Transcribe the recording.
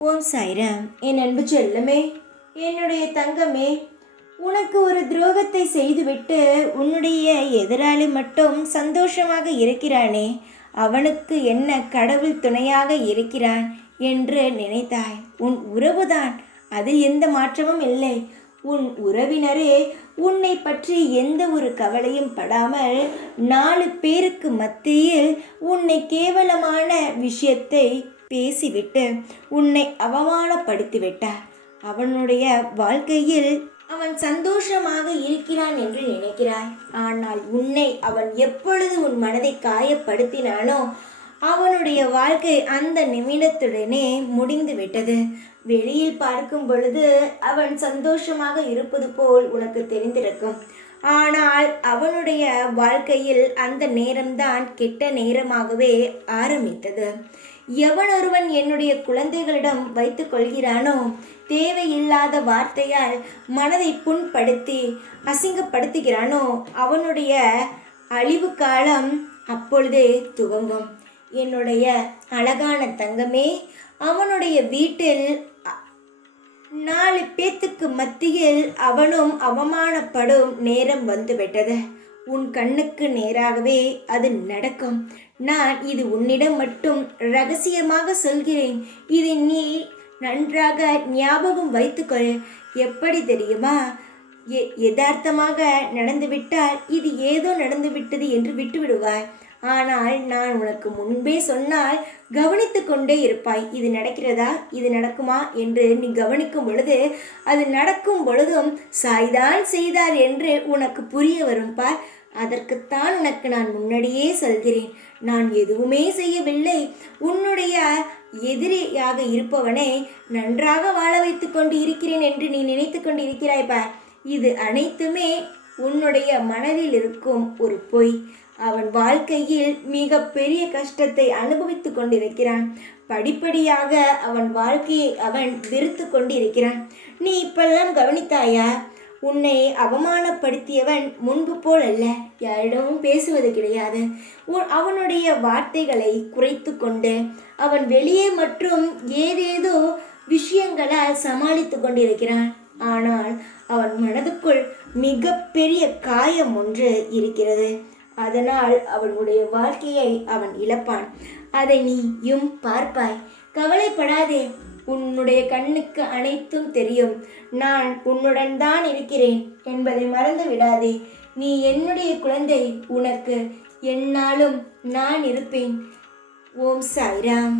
ஓம் சாய்ராம். என் அன்பு செல்லமே, என்னுடைய தங்கமே, உனக்கு ஒரு துரோகத்தை செய்துவிட்டு உன்னுடைய எதிராளி மட்டும் சந்தோஷமாக இருக்கிறானே, அவனுக்கு என்ன கடவுள் துணையாக இருக்கிறான் என்று நினைத்தாய். உன் உறவுதான், அதில் எந்த மாற்றமும் இல்லை. உன் உறவினரே உன்னை பற்றி எந்த ஒரு கவலையும் படாமல் 4 பேருக்கு மத்தியில் உன்னை கேவலமான விஷயத்தை பேசிவிட்டு உன்னை அவமானப்படுத்திவிட்டார். அவனுடைய வாழ்க்கையில் அவன் சந்தோஷமாக இருக்கிறான் என்று நினைக்கிறாய். ஆனால் உன்னை அவன் எப்பொழுது உன் மனதை காயப்படுத்தினானோ அவனுடைய வாழ்க்கை அந்த நிமிடத்துடனே முடிந்து விட்டது. வெளியில் பார்க்கும் பொழுது அவன் சந்தோஷமாக இருப்பது போல் உனக்கு தெரிந்திருக்கும். ஆனால் அவனுடைய வாழ்க்கையில் அந்த நேரம்தான் கெட்ட நேரமாகவே ஆரம்பித்தது. எவனொருவன் என்னுடைய குழந்தைகளிடம் வைத்து கொள்கிறானோ, தேவையில்லாத வார்த்தையால் மனதை புண்படுத்தி அசிங்கப்படுத்துகிறானோ, அவனுடைய அழிவு காலம் அப்பொழுதே துவங்கும். என்னுடைய அழகான தங்கமே, அவனுடைய வீட்டில் 4 பேத்துக்கு மத்தியில் அவனும் அவமானப்படும் நேரம் வந்துவிட்டது. உன் கண்ணுக்கு நேராகவே அது நடக்கும். நான் இது உன்னிடம் மட்டும் ரகசியமாக சொல்கிறேன். இதை நீ நன்றாக ஞாபகம் வைத்துக்கொள். எப்படி தெரியுமா? யதார்த்தமாக நடந்துவிட்டால் இது ஏதோ நடந்துவிட்டது என்று விட்டுவிடுவாய். ஆனால் நான் உனக்கு முன்பே சொன்னால் கவனித்து கொண்டே இருப்பாய். இது நடக்கிறதா, இது நடக்குமா என்று நீ கவனிக்கும் பொழுது அது நடக்கும் பொழுதும் சாய்தான் செய்தார் என்று உனக்கு புரிய வரும் பார். அதற்குத்தான் உனக்கு நான் முன்னாடியே சொல்கிறேன். நான் எதுவுமே செய்யவில்லை. உன்னுடைய எதிரியாக இருப்பவனை நன்றாக வாழ வைத்து கொண்டு இருக்கிறேன் என்று நீ நினைத்து கொண்டு இருக்கிறாய் பார். இது அனைத்துமே உன்னுடைய மனதில் இருக்கும் ஒரு பொய். அவன் வாழ்க்கையில் மிக பெரிய கஷ்டத்தை அனுபவித்து கொண்டிருக்கிறான். படிப்படியாக அவன் வாழ்க்கையை அவன் வெறுத்து கொண்டிருக்கிறான். நீ இப்பெல்லாம் கவனித்தாயா? உன்னை அவமானப்படுத்தியவன் முன்பு போல் அல்ல, யாரிடமும் பேசுவது கிடையாது. அவனுடைய வார்த்தைகளை குறைத்து கொண்டு அவன் வெளியே மற்றும் ஏதேதோ விஷயங்களால் சமாளித்து கொண்டிருக்கிறான். ஆனால் அவன் மனதுக்குள் மிக பெரிய காயம் ஒன்று இருக்கிறது. அதனால் அவனுடைய வாழ்க்கையை அவன் இழப்பான். அதை நீயும் பார்ப்பாய். கவலைப்படாதே. உன்னுடைய கண்ணுக்கு அனைத்தும் தெரியும். நான் உன்னுடன் தான் இருக்கிறேன் என்பதை மறந்து விடாதே. நீ என்னுடைய குழந்தை. உனக்கு எந்நாளும் நான் இருப்பேன். ஓம் சாய்ராம்.